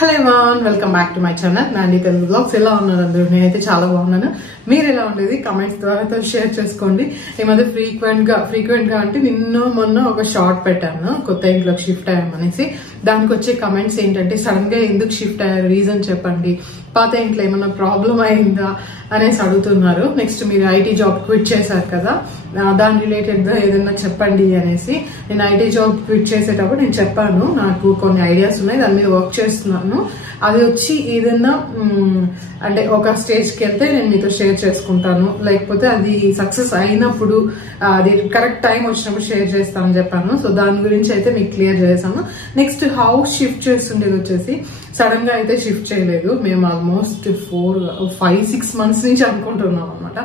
Hello everyone, welcome back to my channel Nandi Telugu blogs. ఎలా ఉన్నారు అందరూ? నేనైతే చాలా బాగున్నాను. మీరు ఎలా ఉండేది కామెంట్స్ ద్వారా షేర్ చేసుకోండి. ఈ మధ్య ఫ్రీక్వెంట్ గా అంటే మొన్న ఒక షార్ట్ పెట్టాను, కొత్త ఇంట్లోకి షిఫ్ట్ అయ్యామనేసి. దానికి వచ్చే కమెంట్స్ ఏంటంటే, సడన్ గా ఎందుకు షిఫ్ట్ అయ్యారు, రీజన్ చెప్పండి, పాత ఇంట్లో ఏమన్నా ప్రాబ్లం అయిందా అనేసి అడుగుతున్నారు. నెక్స్ట్ మీరు ఐటీ జాబ్ క్విట్ చేశారు కదా, దాని రిలేటెడ్ గా ఏదైనా చెప్పండి అనేసి. నేను ఐటీ జాబ్ క్విట్ చేసేటప్పుడు నేను చెప్పాను, నాకు కొన్ని ఐడియాస్ ఉన్నాయి, దాని మీద వర్క్ చేస్తున్నాను. అది వచ్చి ఏదైనా అంటే ఒక స్టేజ్కి వెళ్తే నేను మీతో షేర్ చేసుకుంటాను, లేకపోతే అది సక్సెస్ అయినప్పుడు అది కరెక్ట్ టైం వచ్చినప్పుడు షేర్ చేస్తానని చెప్పాను. సో దాని గురించి అయితే మీకు క్లియర్ చేసాను. నెక్స్ట్ హౌస్ షిఫ్ట్ చేస్తుండేది వచ్చేసి సడన్ గా అయితే షిఫ్ట్ చేయలేదు. మేము ఆల్మోస్ట్ 5-6 months నుంచి అనుకుంటున్నాం అనమాట.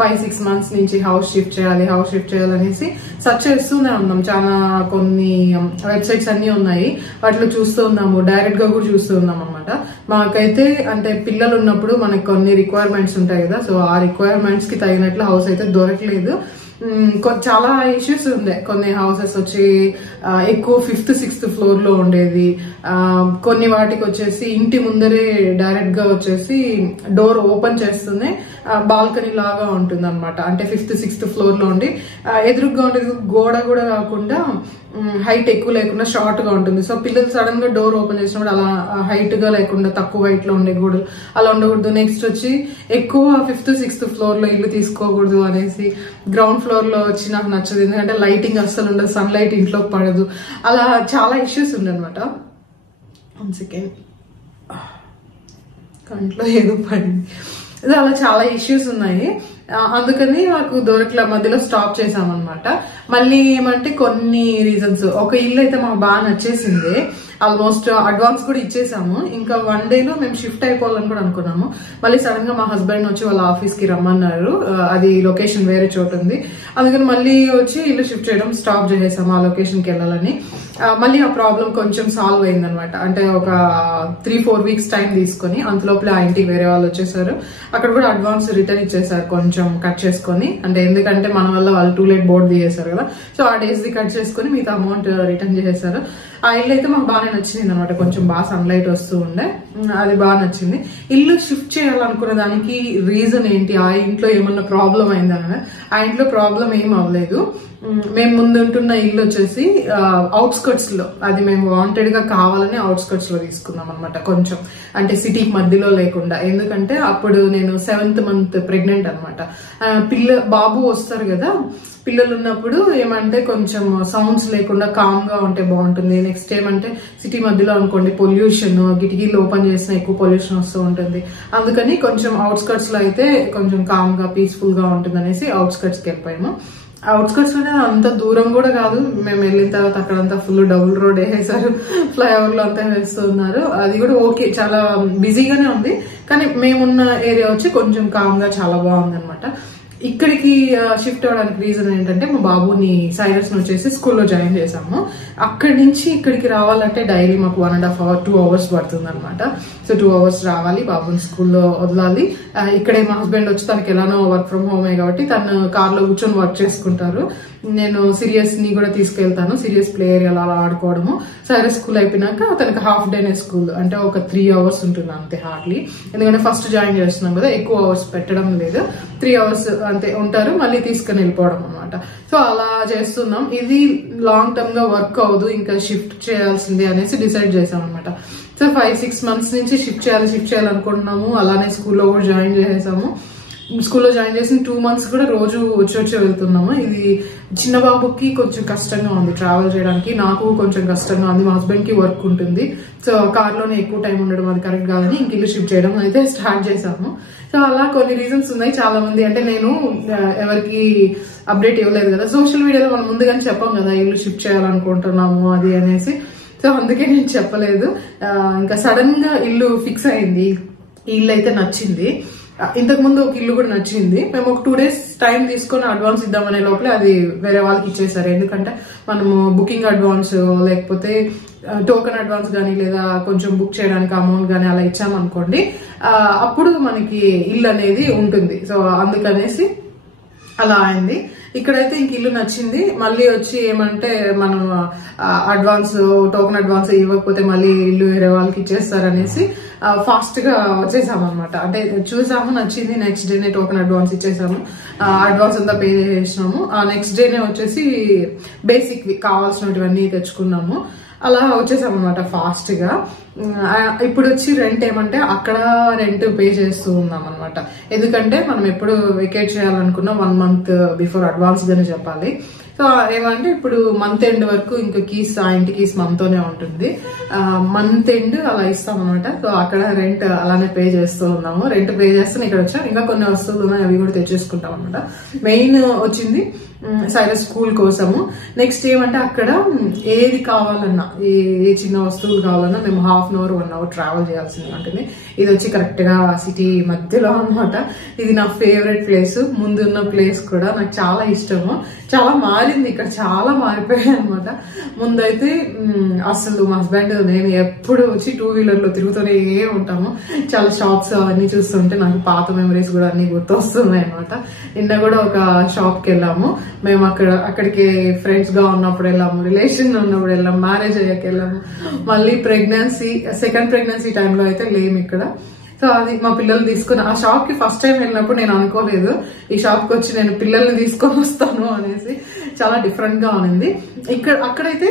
5-6 months నుంచి హౌస్ షిఫ్ట్ చేయాలనేసి సర్చ్ చేస్తూనే ఉన్నాం. చాలా కొన్ని వెబ్సైట్స్ అన్ని ఉన్నాయి, వాటిలో చూస్తూ ఉన్నాము, డైరెక్ట్ గా కూడా చూస్తూ ఉన్నాం అనమాట. మాకైతే అంటే పిల్లలు ఉన్నప్పుడు మనకి కొన్ని రిక్వైర్మెంట్స్ ఉంటాయి కదా, సో ఆ రిక్వైర్మెంట్స్ కి తగినట్లు హౌస్ అయితే దొరకలేదు. చాలా ఇష్యూస్ ఉండే. కొన్ని హౌసెస్ వచ్చి ఎక్కువ 5th 6th floor లో ఉండేది. కొన్ని వాటికి వచ్చేసి ఇంటి ముందరే డైరెక్ట్ గా వచ్చేసి డోర్ ఓపెన్ చేస్తూనే బాల్కనీ లాగా ఉంటుంది అనమాట. అంటే 5th 6th floor లో ఉండి ఎదురుగా ఉండేది, గోడ కూడా కాకుండా హైట్ ఎక్కువ లేకుండా షార్ట్ గా ఉంటుంది. సో పిల్లలు సడన్ గా డోర్ ఓపెన్ చేసినప్పుడు అలా హైట్ గా లేకుండా తక్కువ హైట్ లో ఉండకూడదు, అలా ఉండకూడదు. నెక్స్ట్ వచ్చి ఎక్కువ 5th 6th floor లో ఇల్లు తీసుకోకూడదు అనేసి. గ్రౌండ్ ఫ్లోర్ లో వచ్చి నాకు నచ్చదు, ఎందుకంటే లైటింగ్ అస్సలు ఉండదు, సన్ లైట్ ఇంట్లోకి పడదు, అలా చాలా ఇష్యూస్ ఉండనమాట. 1 second, కంట్లో ఏదో పడింది. అలా చాలా ఇష్యూస్ ఉన్నాయి. అందుకని నాకు దొరకల, మధ్యలో స్టాప్ చేసామన్నమాట. మళ్ళీ ఏమంటే కొన్ని రీజన్స్, ఒక ఇల్లు అయితే మాకు బాగా నచ్చేసింది, ఆల్మోస్ట్ అడ్వాన్స్ కూడా ఇచ్చేసాము. ఇంకా 1 dayలో మేము షిఫ్ట్ అయిపోవాలని కూడా అనుకున్నాము. మళ్ళీ సడన్ గా మా హస్బెండ్ వచ్చి వాళ్ళ ఆఫీస్ కి రమ్మన్నారు, అది లొకేషన్ వేరే చోటు ఉంది, అందుకని మళ్ళీ వచ్చి ఇల్లు షిఫ్ట్ చేయడం స్టాప్ చేసేసాము ఆ లొకేషన్ కి వెళ్ళాలని. మళ్ళీ ఆ ప్రాబ్లం కొంచెం సాల్వ్ అయిందనమాట. అంటే ఒక 3-4 weeks టైం తీసుకొని, అంతలోపల ఆ ఇంటికి వేరే వాళ్ళు వచ్చేసారు. అక్కడ కూడా అడ్వాన్స్ రిటర్న్ ఇచ్చేసారు, కొంచెం కట్ చేసుకొని. అంటే ఎందుకంటే మన వల్ల వాళ్ళు 2 late బోర్డు తీసేశారు కదా, సో ఆ డేస్ ది కట్ చేసుకుని మిగతా అమౌంట్ రిటర్న్ చేసేసారు. ఆ ఇల్లు అయితే మాకు బాగానే నచ్చింది అనమాట, కొంచెం బాగా సన్లైట్ వస్తూ ఉండే, అది బాగా నచ్చింది. ఇల్లు షిఫ్ట్ చేయాలనుకున్న దానికి రీజన్ ఏంటి, ఆ ఇంట్లో ఏమన్నా ప్రాబ్లం అయిందనే. ఆ ఇంట్లో ప్రాబ్లం ఏం అవ్వలేదు. మేము ముందు ఉంటున్న ఇల్లు వచ్చేసి అవుట్స్కర్ట్స్ లో, అది మేము వాంటెడ్ గా కావాలని అవుట్స్కర్ట్స్ లో తీసుకున్నాం అనమాట, కొంచెం అంటే సిటీకి మధ్యలో లేకుండా. ఎందుకంటే అప్పుడు నేను 7th month ప్రెగ్నెంట్ అనమాట. బాబు వస్తారు కదా, పిల్లలు ఉన్నప్పుడు ఏమంటే కొంచెం సౌండ్స్ లేకుండా కామ్ గా ఉంటే బాగుంటుంది. నెక్స్ట్ ఏమంటే సిటీ మధ్యలో అనుకోండి, పొల్యూషన్, కిటికీలు ఓపెన్ చేసిన ఎక్కువ పొల్యూషన్ వస్తూ ఉంటుంది. అందుకని కొంచెం అవుట్స్కర్ట్స్ లో అయితే కొంచెం కామ్ గా పీస్ఫుల్ గా ఉంటుంది అనేసి అవుట్స్కర్ట్స్ కి వెళ్ళిపోయాము. అవుట్స్కర్ట్స్ లోనే అంత దూరం కూడా కాదు, మేము వెళ్ళిన తర్వాత అక్కడంతా ఫుల్ డబుల్ రోడ్ వేసేసారు, ఫ్లైఓవర్ లో అంతా వేస్తున్నారు. అది కూడా ఓకే, చాలా బిజీగానే ఉంది, కానీ మేమున్న ఏరియా వచ్చి కొంచెం కామ్ గా చాలా బాగుంది అనమాట. ఇక్కడికి షిఫ్ట్ అవ్వడానికి రీజన్ ఏంటంటే, మా బాబుని సైరస్ వచ్చేసి స్కూల్లో జాయిన్ చేసాము. అక్కడి నుంచి ఇక్కడికి రావాలంటే డైలీ మాకు 1.5 hour 2 hours పడుతుంది అనమాట. సో 2 hours రావాలి, బాబుని స్కూల్లో వదలాలి. ఇక్కడే మా హస్బెండ్ వచ్చి తనకి ఎలానో వర్క్ ఫ్రమ్ హోమే కాబట్టి తను కార్ లో కూర్చొని వర్క్ చేసుకుంటారు. నేను సీరియస్ ని కూడా తీసుకెళ్తాను, సీరియస్ ప్లే ఏరియాలో అలా ఆడుకోవడము. సైరస్ స్కూల్ అయిపోయినాక తనకి హాఫ్ డేనే స్కూల్, అంటే ఒక 3 hours ఉంటుంది అంతే హార్డ్లీ. ఎందుకంటే ఫస్ట్ జాయిన్ చేస్తున్నాం కదా, ఎక్కువ అవర్స్ పెట్టడం లేదు, 3 hours అంతే ఉంటారు, మళ్ళీ తీసుకుని వెళ్ళిపోవడం అనమాట. సో అలా చేస్తున్నాం. ఇది లాంగ్ టర్మ్ గా వర్క్ అవ్వదు, ఇంకా షిఫ్ట్ చేయాల్సిందే అనేసి డిసైడ్ చేసాం అనమాట. సో 5-6 months నుంచి షిఫ్ట్ చేయాలనుకుంటున్నాము. అలానే స్కూల్లో కూడా జాయిన్ చేసేసాము. స్కూల్లో జాయిన్ చేసిన 2 months కూడా రోజు వచ్చి వెళ్తున్నాము. ఇది చిన్న బాబుకి కొంచెం కష్టంగా ఉంది ట్రావెల్ చేయడానికి, నాకు కొంచెం కష్టంగా ఉంది, మా హస్బెండ్ కి వర్క్ ఉంటుంది. సో కార్ లోనే ఎక్కువ టైం ఉండడం అది కరెక్ట్ కాదని ఇంక ఇల్లు షిఫ్ట్ చేయడం అయితే స్టార్ట్ చేశాము. సో అలా కొన్ని రీజన్స్ ఉన్నాయి. చాలా మంది అంటే నేను ఎవరికి అప్డేట్ ఇవ్వలేదు కదా, సోషల్ మీడియాలో మనం ముందుగానే చెప్పాం కదా ఇల్లు షిఫ్ట్ చేయాలనుకుంటున్నాము అది అనేసి. సో అందుకే నేను చెప్పలేదు. ఇంకా సడన్ గా ఇల్లు ఫిక్స్ అయింది. ఈ ఇల్లు అయితే నచ్చింది. ఇంతకు ముందు ఒక ఇల్లు కూడా నచ్చింది. మేము ఒక 2 days టైం తీసుకొని అడ్వాన్స్ ఇద్దామనే లోపల అది వేరే వాళ్ళకి ఇచ్చేసారు. ఎందుకంటే మనము బుకింగ్ అడ్వాన్స్ లేకపోతే టోకెన్ అడ్వాన్స్ కానీ లేదా కొంచెం బుక్ చేయడానికి అమౌంట్ కానీ అలా ఇచ్చామనుకోండి, అప్పుడు మనకి ఇల్లు అనేది ఉంటుంది. సో అందుకనేసి అలా అయింది. ఇక్కడైతే ఇంక ఇల్లు నచ్చింది. మళ్ళీ వచ్చి ఏమంటే మనం అడ్వాన్స్ టోకెన్ అడ్వాన్స్ ఇవ్వకపోతే మళ్ళీ ఇల్లు వేరే వాళ్ళకి ఇచ్చేస్తారనేసి ఫాస్ట్ గా వచ్చేసాము అనమాట. అంటే చూసాము, నచ్చింది, నెక్స్ట్ డేనే టోకెన్ అడ్వాన్స్ ఇచ్చేసాము. అడ్వాన్స్ అంతా పే చేసినాము. ఆ నెక్స్ట్ డేనే వచ్చేసి బేసిక్ కావాల్సినవన్నీ తెచ్చుకున్నాము. అలా వచ్చేసాం అనమాట ఫాస్ట్ గా. ఇప్పుడు వచ్చి రెంట్ ఏమంటే అక్కడ రెంట్ పే చేస్తూ ఉన్నాం అనమాట. ఎందుకంటే మనం ఎప్పుడు వెకేట్ చేయాలనుకున్నా 1 month బిఫోర్ అడ్వాన్స్ గానే చెప్పాలి. సో ఏమంటే ఇప్పుడు మంత్ ఎండ్ వరకు ఇంకా కీస్ ఆ ఇంటి కీస్ మనతోనే ఉంటుంది. మంత్ ఎండ్ అలా ఇస్తాం అనమాట. సో అక్కడ రెంట్ అలానే పే చేస్తూ ఉన్నాము. రెంట్ పే చేస్తే ఇక్కడ వచ్చాం. ఇంకా కొన్ని వస్తువులు ఉన్నాయి, అవి కూడా తెచ్చేసుకుంటాం అనమాట. మెయిన్ వచ్చింది సైరస్ స్కూల్ కోసము. నెక్స్ట్ ఏమంటే అక్కడ ఏది కావాలన్నా, ఏ చిన్న వస్తువులు కావాలన్నా మేము 1/2 hour 1 hour ట్రావెల్ చేయాల్సింది ఉంటుంది. ఇది వచ్చి కరెక్ట్ గా సిటీ మధ్యలో అనమాట. ఇది నా ఫేవరెట్ ప్లేస్. ముందున్న ప్లేస్ కూడా నాకు చాలా ఇష్టము. చాలా మారింది ఇక్కడ, చాలా మారిపోయాయి అనమాట. ముందైతే అసలు మా హస్బెండ్ నేను ఎప్పుడు వచ్చి 2-wheeler లో తిరుగుతూనే ఉంటాము. చాలా షాప్స్ అవన్నీ చూస్తుంటే నాకు పాత మెమరీస్ కూడా అన్ని గుర్తొస్తున్నాయి అనమాట. నిన్న కూడా ఒక షాప్ కి వెళ్ళాము. మేము అక్కడికి ఫ్రెండ్స్ గా ఉన్నప్పుడు వెళ్ళాము, రిలేషన్ ఉన్నప్పుడు వెళ్ళాము, మ్యారేజ్ అయ్యాక వెళ్ళాము. మళ్ళీ సెకండ్ ప్రెగ్నెన్సీ టైంలో అయితే లేము ఇక్కడ. సో అది మా పిల్లల్ని తీసుకుని ఆ షాప్ కి ఫస్ట్ టైం వెళ్ళినప్పుడు నేను అనుకోలేదు ఈ షాప్ కి వచ్చి నేను పిల్లల్ని తీసుకొని వస్తాను అనేసి. చాలా డిఫరెంట్ గా ఉంది. అక్కడైతే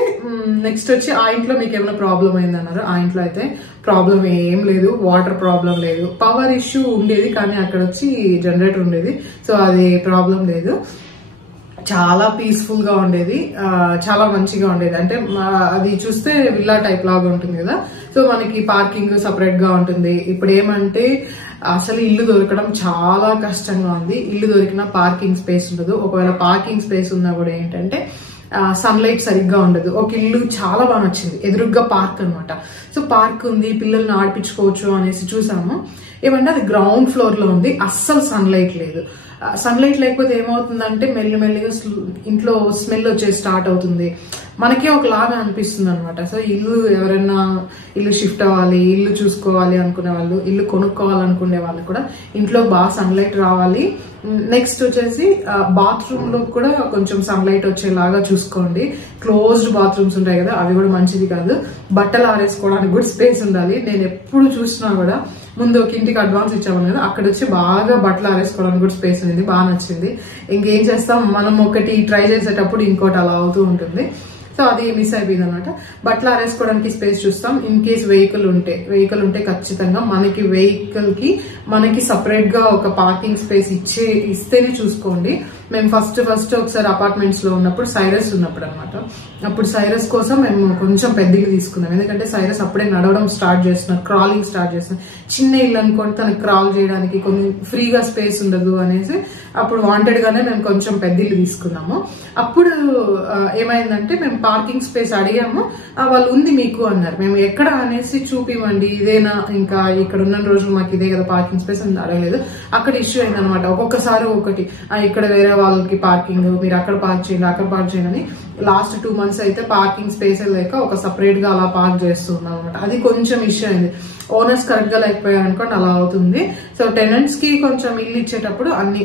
నెక్స్ట్ వచ్చి ఆ ఇంట్లో మీకు ఏమైనా ప్రాబ్లం అయింది అన్నారు. ఆ ఇంట్లో అయితే ప్రాబ్లం ఏం లేదు, వాటర్ ప్రాబ్లం లేదు, పవర్ ఇష్యూ ఉండేది కానీ అక్కడ వచ్చి జనరేటర్ ఉండేది. సో అది ప్రాబ్లం లేదు. చాలా పీస్ఫుల్ గా ఉండేది, చాలా మంచిగా ఉండేది. అంటే అది చూస్తే విల్లా టైప్ లాగా ఉంటుంది కదా. సో మనకి పార్కింగ్ సపరేట్ గా ఉంటుంది. ఇప్పుడు ఏమంటే అసలు ఇల్లు దొరకడం చాలా కష్టంగా ఉంది. ఇల్లు దొరికినా పార్కింగ్ స్పేస్ ఉండదు. ఒకవేళ పార్కింగ్ స్పేస్ ఉన్నా కూడా ఏంటంటే సన్లైట్ సరిగ్గా ఉండదు. ఒక ఇల్లు చాలా బాగా నచ్చింది, ఎదురుగ్గా పార్క్ అనమాట. సో పార్క్ ఉంది, పిల్లల్ని ఆడిపించుకోవచ్చు అనేసి చూసాము. ఏమంటే అది గ్రౌండ్ ఫ్లోర్ లో ఉంది, అస్సలు సన్లైట్ లేదు. సన్లైట్ లేకపోతే ఏమవుతుందంటే మెల్లిమెల్లిగా ఇంట్లో స్మెల్ వచ్చే స్టార్ట్ అవుతుంది. మనకే ఒకలాగా అనిపిస్తుంది అనమాట. సో ఎవరైనా ఇల్లు షిఫ్ట్ అవ్వాలి, ఇల్లు చూసుకోవాలి అనుకునే వాళ్ళు, ఇల్లు కొనుక్కోవాలనుకునే వాళ్ళు కూడా ఇంట్లో బాగా సన్లైట్ రావాలి. నెక్స్ట్ వచ్చేసి బాత్రూమ్ లో కూడా కొంచెం సన్లైట్ వచ్చేలాగా చూసుకోండి. క్లోజ్డ్ బాత్రూమ్స్ ఉంటాయి కదా, అవి కూడా మంచిది కాదు. బట్టలు ఆరేసుకోవడానికి కూడా స్పేస్ ఉండాలి. నేను ఎప్పుడు చూసినా కూడా ముందు ఒక ఇంటికి అడ్వాన్స్ ఇచ్చామని కదా, అక్కడ వచ్చి బాగా బట్టలు ఆరేసుకోవడానికి కూడా స్పేస్ ఉంది. బాగా నచ్చింది. ఇంకేం చేస్తాం, మనం ఒకటి ట్రై చేసేటప్పుడు ఇంకోటి అలా అవుతూ ఉంటుంది. సో అది మిస్ అయిపోయింది అనమాట. బట్టలు ఆరేసుకోవడానికి స్పేస్ చూస్తాం. ఇన్ కేస్ వెహికల్ ఉంటే ఖచ్చితంగా మనకి వెహికల్ కి మనకి సపరేట్ గా ఒక పార్కింగ్ స్పేస్ ఇస్తేనే చూసుకోండి. మేము ఫస్ట్ ఒకసారి అపార్ట్మెంట్స్ లో ఉన్నప్పుడు సైరస్ ఉన్నప్పుడు అనమాట. అప్పుడు సైరస్ కోసం మేము కొంచెం పెద్ద ఇల్లు తీసుకున్నాం. ఎందుకంటే సైరస్ అప్పుడే నడవడం స్టార్ట్ చేస్తున్నారు, క్రాలింగ్ స్టార్ట్ చేస్తున్నారు. చిన్న ఇల్లు అనుకోండి, తనకి క్రాల్ చేయడానికి కొన్ని ఫ్రీగా స్పేస్ ఉండదు అనేసి అప్పుడు వాంటెడ్ గానే మేము కొంచెం పెద్ద ఇల్లు తీసుకున్నాము. అప్పుడు ఏమైందంటే మేము పార్కింగ్ స్పేస్ అడిగాము, వాళ్ళు ఉంది మీకు అన్నారు. మేము ఎక్కడ అనేసి చూపివ్వండి, ఇదేనా, ఇంకా ఇక్కడ ఉన్న రోజులు మాకు ఇదే కదా పార్కింగ్ స్పేస్ అని అడగలేదు. అక్కడ ఇష్యూ అయింది అనమాట. ఒక్కొక్కసారి ఒకటి ఇక్కడ వేరే వాళ్ళకి పార్కింగ్, మీరు అక్కడ పార్క్ చేయండి, అక్కడ పార్క్ చేయండి అని. లాస్ట్ 2 months అయితే పార్కింగ్ స్పేస్ లేక ఒక సపరేట్ గా అలా పార్క్ చేస్తున్నాం అనమాట. అది కొంచెం ఇష్యూ అయింది. ఓనర్స్ కరెక్ట్ గా లేకపోయారు అనుకోండి, అలా అవుతుంది. సో టెనెంట్స్ కి కొంచెం ఇల్లు ఇచ్చేటప్పుడు అన్ని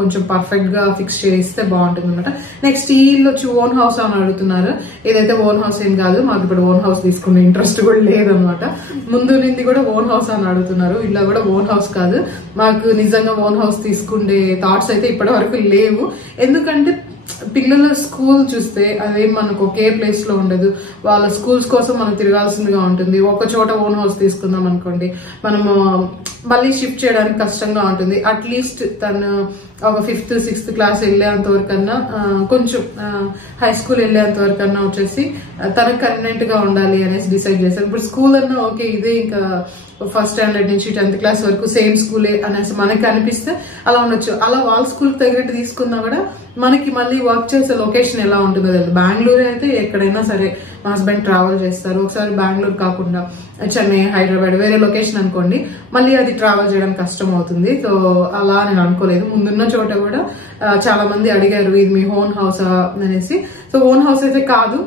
కొంచెం పర్ఫెక్ట్ గా ఫిక్స్ చేస్తే బాగుంటుంది అనమాట. నెక్స్ట్ ఈ ఇల్లు వచ్చి ఓన్ హౌస్ అని అడుగుతున్నారు. ఇదైతే ఓన్ హౌస్ ఏం కాదు, మాకు ఇప్పుడు ఓన్ హౌస్ తీసుకునే ఇంట్రెస్ట్ కూడా లేదనమాట. ముందు నుండి కూడా ఓన్ హౌస్ అని అడుగుతున్నారు. ఇలా కూడా ఓన్ హౌస్ కాదు, మాకు నిజంగా ఓన్ హౌస్ తీసుకుంటే థాట్స్ అయితే ఇప్పటి వరకు లేవు. ఎందుకంటే పిల్లల స్కూల్ చూస్తే అదే మనకు ఒకే ప్లేస్ లో ఉండదు. వాళ్ళ స్కూల్స్ కోసం మనం తిరగాల్సిందిగా ఉంటుంది. ఒక చోట ఓన్ హౌస్ తీసుకుందాం అనుకోండి, మనము మళ్ళీ షిఫ్ట్ చేయడానికి కష్టంగా ఉంటుంది. అట్లీస్ట్ తను ఒక 5th 6th క్లాస్ వెళ్ళేంత వరకన్నా, కొంచెం హై స్కూల్ వెళ్ళేంత వరకన్నా వచ్చేసి తనకు కన్వీనెంట్ గా ఉండాలి అనేసి డిసైడ్ చేశారు. ఇప్పుడు స్కూల్ అన్నా ఓకే, ఇదే ఇంకా 1st standard నుంచి 10th class వరకు సేమ్ స్కూలే అనేసి మనకి అనిపిస్తే అలా ఉండొచ్చు. అలా వాళ్ళ స్కూల్ తగినట్టు తీసుకున్నా కూడా మనకి మళ్ళీ వర్క్ చేసే లొకేషన్ ఎలా ఉంటుందో తెలియదు. బెంగళూరు అయితే ఎక్కడైనా సరే మా హస్బెండ్ ట్రావెల్ చేస్తారు. ఒకసారి బెంగళూరు కాకుండా చెన్నై, హైదరాబాద్ వేరే లొకేషన్ అనుకోండి, మళ్ళీ అది ట్రావెల్ చేయడం కష్టం అవుతుంది. సో అలా నేను అనుకోలేదు. ముందున్న చోట కూడా చాలా మంది అడిగారు, ఇది మీ ఓన్ హౌసా అనేసి. సో ఓన్ హౌస్ అయితే కాదు,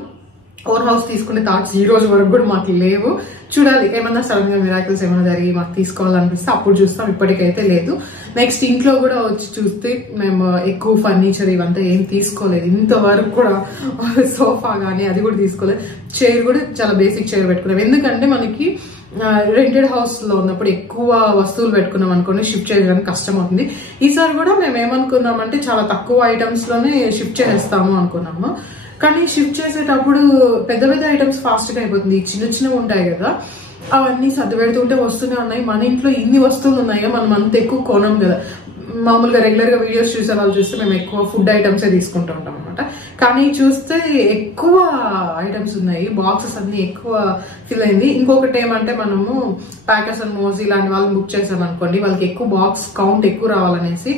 ఓన్ హౌస్ తీసుకునే థాట్స్ ఈ రోజు వరకు కూడా మాకు లేవు. చూడాలి, ఏమన్నా సడన్ గా మిరాకిల్స్ ఏమైనా జరిగి మాకు తీసుకోవాలనిపిస్తే అప్పుడు చూస్తాం. ఇప్పటికైతే లేదు. నెక్స్ట్ ఇంట్లో కూడా వచ్చి చూస్తే మేము ఎక్కువ ఫర్నిచర్ ఇవంతా ఏం తీసుకోలేదు ఇంతవరకు కూడా. సోఫా కానీ అది కూడా తీసుకోలేదు. చైర్ కూడా చాలా బేసిక్ చైర్ పెట్టుకున్నాం. ఎందుకంటే మనకి రెంటెడ్ హౌస్ లో ఉన్నప్పుడు ఎక్కువ వస్తువులు పెట్టుకున్నాం అనుకోండి, షిఫ్ట్ చేయడానికి కష్టం అవుతుంది. ఈసారి కూడా మేము ఏమనుకున్నామంటే చాలా తక్కువ ఐటమ్స్ లోనే షిఫ్ట్ చేస్తాము అనుకున్నాము. కానీ షిఫ్ట్ చేసేటప్పుడు పెద్ద పెద్ద ఐటమ్స్ ఫాస్ట్ గా అయిపోతుంది. చిన్న చిన్నవి ఉంటాయి కదా, అవన్నీ సర్ది పెడుతుంటే వస్తూనే ఉన్నాయి. మన ఇంట్లో ఇన్ని వస్తువులు ఉన్నాయో మనం అంత ఎక్కువ కొనం కదా. మామూలుగా రెగ్యులర్ గా వీడియోస్ చూసే వాళ్ళు చూస్తే మేము ఎక్కువ ఫుడ్ ఐటమ్సే తీసుకుంటూ ఉంటాం అనమాట. కానీ చూస్తే ఎక్కువ ఐటమ్స్ ఉన్నాయి, బాక్సెస్ అన్ని ఎక్కువ ఫిల్ అయింది. ఇంకొకటి ఏమంటే మనము ప్యాకర్స్ అండ్ మోజ్ ఇలాంటి వాళ్ళని బుక్ చేసాం అనుకోండి, వాళ్ళకి ఎక్కువ బాక్స్ కౌంట్ ఎక్కువ రావాలనేసి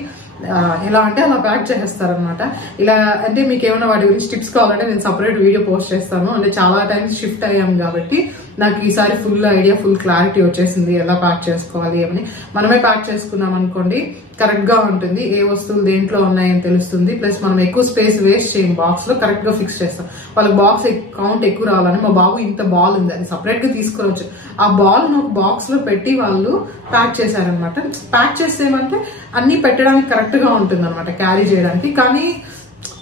ఎలా అంటే అలా ప్యాక్ చేసేస్తారనమాట. ఇలా అంటే మీకు ఏమైనా వాటి గురించి టిప్స్ కావాలంటే నేను సపరేట్ వీడియో పోస్ట్ చేస్తాను. అంటే చాలా టైమ్స్ షిఫ్ట్ అయ్యాం కాబట్టి నాకు ఈసారి ఫుల్ ఐడియా, ఫుల్ క్లారిటీ వచ్చేసింది ఎలా ప్యాక్ చేసుకోవాలి అని. మనమే ప్యాక్ చేసుకున్నాం అనుకోండి కరెక్ట్ గా ఉంటుంది, ఏ వస్తువులు దేంట్లో ఉన్నాయని తెలుస్తుంది. ప్లస్ మనం ఎక్కువ స్పేస్ వేస్ట్ చేయం, బాక్స్ లో కరెక్ట్ గా ఫిక్స్ చేస్తాం. వాళ్ళకి బాక్స్ కౌంట్ ఎక్కువ రావాలని మా బాబు ఇంత బాల్ ఉంది, అది సపరేట్ గా తీసుకోవచ్చు. ఆ బాల్ ను బాక్స్ లో పెట్టి వాళ్ళు ప్యాక్ చేశారనమాట. ప్యాక్ చేస్తే ఏమంటే అన్ని పెట్టడానికి కరెక్ట్ గా ఉంటుంది అనమాట, క్యారీ చేయడానికి. కానీ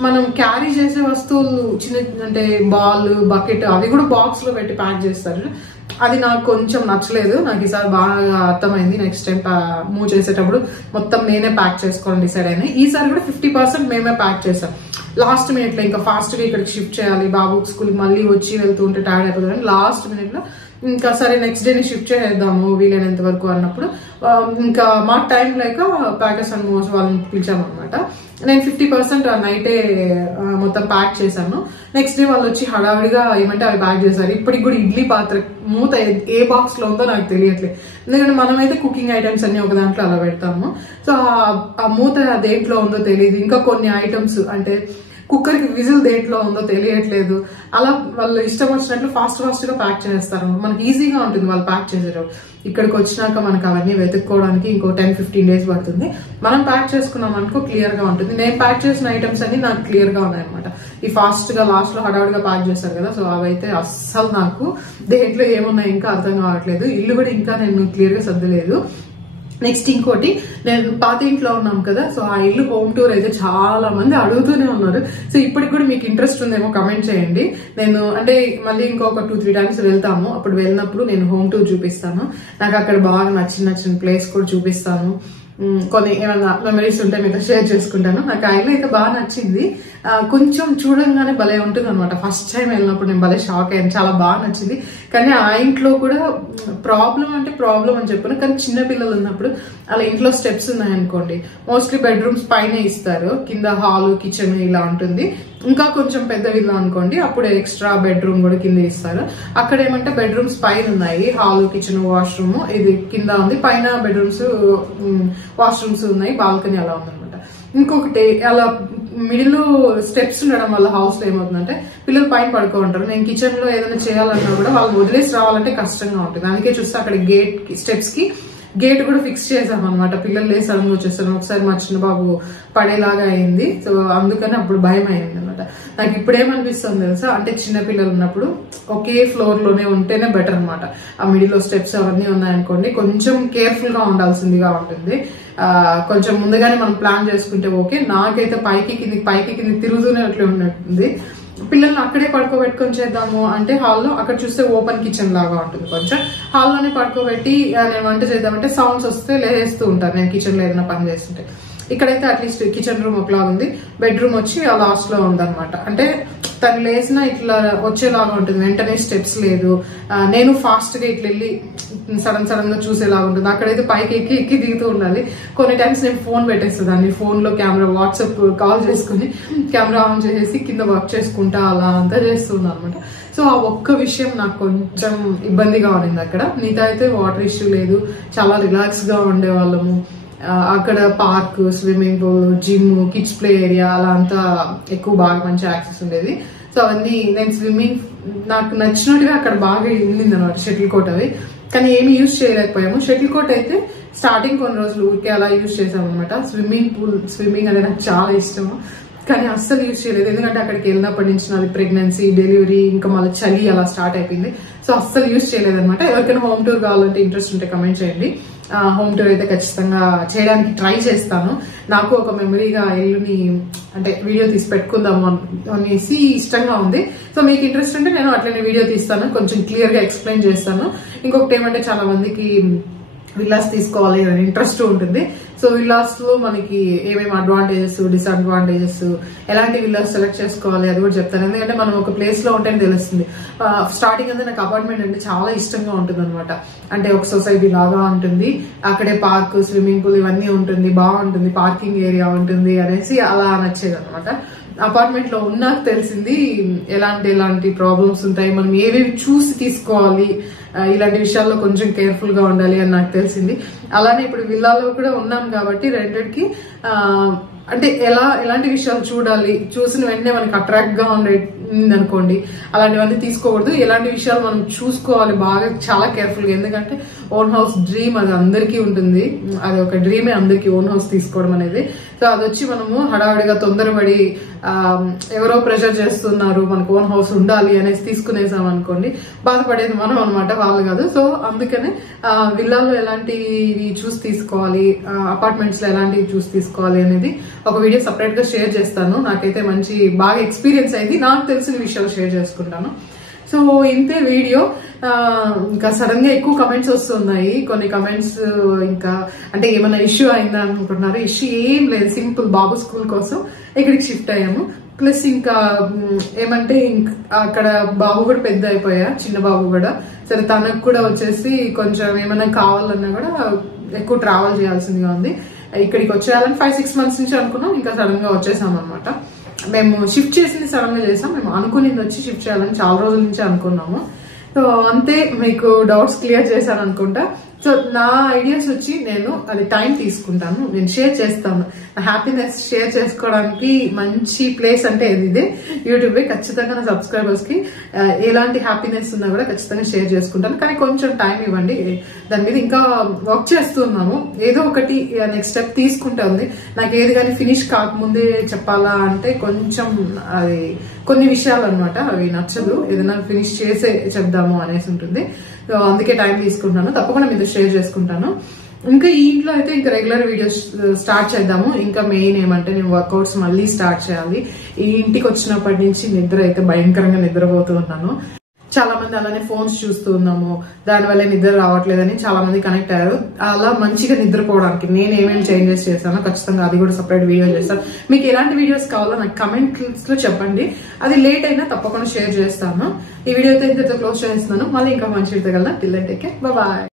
మనం క్యారీ చేసే వస్తువులు చిన్న అంటే బాల్, బకెట్ అవి కూడా బాక్స్ లో పెట్టి ప్యాక్ చేస్తారు. అది నాకు కొంచెం నచ్చలేదు. నాకు ఈసారి బాగా అర్థమైంది. నెక్స్ట్ టైం మూవ్ చేసేటప్పుడు మొత్తం నేనే ప్యాక్ చేసుకోవాలని డిసైడ్ అయినా. ఈసారి కూడా 50% మేమే ప్యాక్ చేసాం. లాస్ట్ మినిట్ లో ఇంకా ఫాస్ట్ గా ఇక్కడికి షిఫ్ట్ చేయాలి, బాబు స్కూల్ మళ్ళీ వచ్చి వెళ్తూ ఉంటే టైర్డ్ అయిపోతుంది. లాస్ట్ మినిట్ లో ఇంకా సరే నెక్స్ట్ డే షిఫ్ట్ చేద్దాము వీలైనంత వరకు అన్నప్పుడు ఇంకా మాకు టైం లేక ప్యాకర్స్ అండ్ మోస్ వాళ్ళని పిలిచామన్నమాట. నేను 50% నైటే మొత్తం ప్యాక్ చేశాను. నెక్స్ట్ డే వాళ్ళు వచ్చి హడావిడిగా ఏమంటే అవి ప్యాక్ చేశారు. ఇప్పటికి కూడా ఇడ్లీ పాత్ర మూత ఏ బాక్స్ లో ఉందో నాకు తెలియట్లేదు. ఎందుకంటే మనమైతే కుకింగ్ ఐటమ్స్ అన్ని ఒక దాంట్లో అలా పెడతాము. సో ఆ మూత దేంట్లో ఉందో తెలియదు. ఇంకా కొన్ని ఐటమ్స్ అంటే కుక్కర్ కి విజిల్ దేంట్లో ఉందో తెలియట్లేదు. అలా వాళ్ళు ఇష్టం వచ్చినట్లు ఫాస్ట్ గా ప్యాక్ చేస్తారు. మనకి ఈజీగా ఉంటుంది వాళ్ళు ప్యాక్ చేసేటప్పుడు. ఇక్కడికి వచ్చినాక మనకు అవన్నీ వెతుక్కోవడానికి ఇంకో 10-15 days పడుతుంది. మనం ప్యాక్ చేసుకున్నాం అనుకో క్లియర్ గా ఉంటుంది. నేను ప్యాక్ చేసిన ఐటమ్స్ అన్ని నాకు క్లియర్ గా ఉన్నాయన్నమాట. ఈ ఫాస్ట్ గా లాస్ట్ లో హడావుడిగా ప్యాక్ చేస్తారు కదా, సో అవైతే అస్సలు నాకు దేంట్లో ఏమున్నాయి ఇంకా అర్థం కావట్లేదు. ఇల్లు కూడా ఇంకా నేను క్లియర్ గా సర్దలేదు. నెక్స్ట్ ఇంకోటి, నేను పాత ఇంట్లో ఉన్నాం కదా, సో ఆ ఇల్లు హోమ్ టూర్ అయితే చాలా మంది అడుగుతూనే ఉన్నారు. సో ఇప్పటికి కూడా మీకు ఇంట్రెస్ట్ ఉందేమో కమెంట్ చేయండి. నేను అంటే మళ్ళీ ఇంకొక 2-3 times వెళ్తాము. అప్పుడు వెళ్ళినప్పుడు నేను హోమ్ టూర్ చూపిస్తాను. నాకు అక్కడ బాగా నచ్చిన ప్లేస్ కూడా చూపిస్తాను. కొన్ని ఏమన్నా మెమరీస్ ఉంటే మీతో షేర్ చేసుకుంటాను. నాకు ఆ ఇల్లు అయితే బాగా నచ్చింది. కొంచెం చూడంగానే భలే ఉంటుంది అనమాట. ఫస్ట్ టైం వెళ్ళినప్పుడు నేను భలే షాక్ అయ్యాను, చాలా బాగా నచ్చింది. కానీ ఆ ఇంట్లో కూడా ప్రాబ్లం అని చెప్పాను. కానీ చిన్న పిల్లలు ఉన్నప్పుడు అలా ఇంట్లో స్టెప్స్ ఉన్నాయనుకోండి, మోస్ట్లీ బెడ్రూమ్స్ పైన ఇస్తారు, కింద హాల్, కిచెన్ ఇలా ఉంటుంది. ఇంకా కొంచెం పెద్ద విల్లా అనుకోండి, అప్పుడు ఎక్స్ట్రా బెడ్రూమ్ కూడా కింద ఇస్తారు. అక్కడ ఏమంటే బెడ్రూమ్స్ పైన ఉన్నాయి, హాల్, కిచెన్, వాష్రూమ్ ఇది కింద ఉంది, పైన బెడ్రూమ్స్, వాష్రూమ్స్ ఉన్నాయి, బాల్కనీ అలా ఉందన్నమాట. ఇంకొకటి అలా మిడిల్ స్టెప్స్ ఉండడం వల్ల హౌస్ లో ఏమవుతుందంటే పిల్లలు పైన పడుకో ఉంటారు. నేను కిచెన్ లో ఏదైనా చేయాలన్నా కూడా వాళ్ళు వదిలేసి రావాలంటే కష్టంగా ఉంటుంది. అందుకే చూస్తే అక్కడ గేట్ స్టెప్స్ కి గేట్ కూడా ఫిక్స్ చేసాం అనమాట. పిల్లలు లేసి సడన్ గా వచ్చేస్తాను. ఒకసారి మా చిన్న బాబు పడేలాగా అయింది, సో అందుకని అప్పుడు భయం అయింది అనమాట. నాకు ఇప్పుడేమనిపిస్తుంది తెలుసా, అంటే చిన్న పిల్లలు ఉన్నప్పుడు ఒకే ఫ్లోర్ లోనే ఉంటేనే బెటర్ అనమాట. ఆ మిడిల్ లో స్టెప్స్ అవన్నీ ఉన్నాయనుకోండి, కొంచెం కేర్ఫుల్ గా ఉండాల్సిందిగా ఉంటుంది. కొంచెం ముందుగానే మనం ప్లాన్ చేసుకుంటే ఓకే. నాకైతే పైకి కింది తిరుగుతూనే అట్లా ఉంటుంది. పిల్లల్ని అక్కడే పడుకోబెట్టుకొని చేద్దాము అంటే హాల్లో, అక్కడ చూస్తే ఓపెన్ కిచెన్ లాగా ఉంటుంది. కొంచెం హాల్లోనే పడుకోబెట్టి నేను వంట చేద్దామంటే సౌండ్స్ వస్తే లేస్తూ ఉంటాను నేను కిచెన్ లో ఏదైనా పని చేస్తుంటే. ఇక్కడైతే అట్లీస్ట్ కిచెన్ రూమ్ ఒకలా ఉంది, బెడ్రూమ్ వచ్చి ఆ లాస్ట్ లో ఉందన్నమాట. అంటే తను లేసినా ఇట్లా వచ్చేలాగా ఉంటుంది, వెంటనే స్టెప్స్ లేదు. నేను ఫాస్ట్ గా ఇట్లా వెళ్ళి సడన్ గా చూసేలాగా ఉంటుంది. అక్కడైతే పైకి ఎక్కి దిగుతూ ఉండాలి. కొన్ని టైమ్స్ నేను ఫోన్ పెట్టేస్తుందాన్ని, ఫోన్ లో కెమెరా వాట్సాప్ కాల్ చేసుకుని కెమెరా ఆన్ చేసేసి కింద వర్క్ చేసుకుంటా అలా అంతా చేస్తున్నాను అనమాట. సో ఆ ఒక్క విషయం నాకు కొంచెం ఇబ్బందిగా ఉండింది అక్కడ. మిగతా అయితే వాటర్ ఇష్యూ లేదు, చాలా రిలాక్స్ గా ఉండేవాళ్ళము. అక్కడ park, swimming pool, gym, kids play area అలా అంతా ఎక్కువ బాగా మంచి యాక్సెస్ ఉండేది. సో అవన్నీ నేను స్విమ్మింగ్ నాకు నచ్చినట్టుగా అక్కడ బాగా ఉండింది అనమాట. షటిల్ కోట్ అవి కానీ ఏమి యూజ్ చేయలేకపోయాము. షటిల్ కోట్ అయితే స్టార్టింగ్ కొన్ని రోజులు ఊరికే అలా యూజ్ చేసాం అనమాట. స్విమ్మింగ్ అనేది నాకు చాలా ఇష్టము. కానీ అస్సలు యూజ్ చేయలేదు. ఎందుకంటే అక్కడికి వెళ్ళినప్పటి నుంచి నాది ప్రెగ్నెన్సీ, డెలివరీ, ఇంకా మళ్ళీ చలి అలా స్టార్ట్ అయిపోయింది. సో అస్సలు యూజ్ చేయలేదు అనమాట. ఎవరికైనా హోమ్ టూర్ కావాలంటే ఇంట్రెస్ట్ ఉంటే కమెంట్ చేయండి. హోమ్ టూర్ అయితే ఖచ్చితంగా చేయడానికి ట్రై చేస్తాను. నాకు ఒక మెమరీగా ఇల్లుని అంటే వీడియో తీసి పెట్టుకుందాము అనేసి ఇష్టంగా ఉంది. సో మీకు ఇంట్రెస్ట్ ఉంటే నేను అట్లనే వీడియో తీస్తాను, కొంచెం క్లియర్ గా ఎక్స్ప్లెయిన్ చేస్తాను. ఇంకొకటి ఏమంటే చాలా మందికి విల్లాస్ తీసుకోవాలి అని ఇంట్రెస్ట్ ఉంటుంది. సో విల్లాస్ లో మనకి ఏమేమి అడ్వాంటేజెస్, డిసడ్వాంటేజెస్, ఎలాంటి విల్లాస్ సెలెక్ట్ చేసుకోవాలి అది కూడా చెప్తాను. ఎందుకంటే మనం ఒక ప్లేస్ లో ఉంటేనే తెలుస్తుంది. స్టార్టింగ్ అంతా నాకు అపార్ట్మెంట్ అంటే చాలా ఇష్టంగా ఉంటుంది అనమాట. అంటే ఒక సొసైటీ లాగా ఉంటుంది, అక్కడే పార్క్, స్విమ్మింగ్ పూల్ ఇవన్నీ ఉంటుంది, బాగుంటుంది, పార్కింగ్ ఏరియా ఉంటుంది అనేసి అలా నచ్చేది అనమాట. అపార్ట్మెంట్ లో ఉన్నాక తెలిసింది ఎలాంటి ప్రాబ్లమ్స్ ఉంటాయి, మనం ఏవేవి చూసి తీసుకోవాలి, ఇలాంటి విషయాల్లో కొంచెం కేర్ఫుల్ గా ఉండాలి అని నాకు తెలిసింది. అలానే ఇప్పుడు విల్లాలో కూడా ఉన్నాం కాబట్టి రెండిటికి అంటే ఎలాంటి విషయాలు చూడాలి, చూసిన వెంటనే మనకి అట్రాక్ట్ గా ఉందనుకోండి అలాంటివన్నీ తీసుకోకూడదు. ఎలాంటి విషయాలు మనం చూసుకోవాలి బాగా చాలా కేర్ఫుల్ గా. ఎందుకంటే ఓన్ హౌస్ డ్రీమ్ అది అందరికీ ఉంటుంది, అది ఒక డ్రీమే అందరికి ఓన్ హౌస్ తీసుకోవడం అనేది. సో అది వచ్చి మనము హడావిడిగా తొందరపడి ఎవరో ప్రెషర్ చేస్తున్నారు మనకు ఓన్ హౌస్ ఉండాలి అనేసి తీసుకునేసాం అనుకోండి, బాధపడేది మనం అనమాట, వాళ్ళు కాదు. సో అందుకనే విల్లాలో ఎలాంటివి చూసి తీసుకోవాలి, అపార్ట్మెంట్స్ లో ఎలాంటివి చూసి తీసుకోవాలి అనేది ఒక వీడియో సపరేట్ గా షేర్ చేస్తాను. నాకైతే మంచి బాగా ఎక్స్పీరియన్స్ అయింది, నాకు తెలిసిన విషయాలు షేర్ చేసుకుంటాను. సో ఇంతే వీడియో. ఇంకా సడన్ గా ఎక్కువ కమెంట్స్ వస్తున్నాయి. కొన్ని కమెంట్స్ ఇంకా అంటే ఏమైనా ఇష్యూ అయిందా అనుకుంటున్నారు. ఇష్యూ ఏం లేదు, సింపుల్ బాబు స్కూల్ కోసం ఇక్కడికి షిఫ్ట్ అయ్యాము. ప్లస్ ఇంకా ఏమంటే అక్కడ బాబు కూడా పెద్ద అయిపోయా, చిన్న బాబు కూడా. సరే తనకు కూడా వచ్చేసి కొంచెం ఏమైనా కావాలన్నా కూడా ఎక్కువ ట్రావెల్ చేయాల్సిందిగా ఉంది. ఇక్కడికి వచ్చేయాలని 5-6 months నుంచి అనుకున్నాం, ఇంకా సడన్ గా వచ్చేసాం అనమాట. మేము షిఫ్ట్ చేసింది సడన్ గా చేసాం, మేము అనుకునేది వచ్చి షిఫ్ట్ చేయాలని చాలా రోజుల నుంచి అనుకున్నాము. సో అంతే, మీకు డౌట్స్ క్లియర్ చేశాను అనుకుంటా. సో నా ఐడియాస్ వచ్చి నేను అది టైం తీసుకుంటాను, నేను షేర్ చేస్తాను. నా హ్యాపీనెస్ షేర్ చేసుకోవడానికి మంచి ప్లేస్ అంటే ఇదే యూట్యూబే. ఖచ్చితంగా నా సబ్స్క్రైబర్స్ కి ఎలాంటి హ్యాపీనెస్ ఉన్నా కూడా ఖచ్చితంగా షేర్ చేసుకుంటాను. కానీ కొంచెం టైం ఇవ్వండి, దాని మీద ఇంకా వర్క్ చేస్తున్నాము. ఏదో ఒకటి నెక్స్ట్ స్టెప్ తీసుకుంటే ఉంది. నాకు ఏది కానీ ఫినిష్ కాకముందే చెప్పాలా అంటే కొంచెం అది కొన్ని విషయాలు అనమాట, అవి నచ్చదు. ఏదైనా ఫినిష్ చేసే చెప్దాము అనేసి ఉంటుంది. సో అందుకే టైం తీసుకుంటాను, తప్పకుండా మీతో షేర్ చేసుకుంటాను. ఇంకా ఈ ఇంట్లో అయితే ఇంకా రెగ్యులర్ వీడియోస్ స్టార్ట్ చేద్దాము. ఇంకా మెయిన్ ఏమంటే నేను వర్కౌట్స్ మళ్ళీ స్టార్ట్ చేయాలి. ఈ ఇంటికి వచ్చినప్పటి నుంచి నిద్ర అయితే భయంకరంగా నిద్రపోతూ ఉన్నాను. చాలా మంది అలానే ఫోన్స్ చూస్తూ ఉన్నాము, దానివల్ల నిద్ర రావట్లేదని చాలా మంది కనెక్ట్ అయ్యారు. అలా మంచిగా నిద్రపోవడానికి నేను ఏమేమి చేంజెస్ చేశానో ఖచ్చితంగా అది కూడా సపరేట్ వీడియో చేస్తాను. మీకు ఎలాంటి వీడియోస్ కావాలో నాకు కమెంట్స్ లో చెప్పండి, అది లేట్ అయినా తప్పకుండా షేర్ చేస్తాను. ఈ వీడియో అయితే ఇంతతో క్లోజ్ చేస్తున్నాను. మళ్ళీ ఇంకా మంచి వీడియో కలదా. Till then take care, bye bye.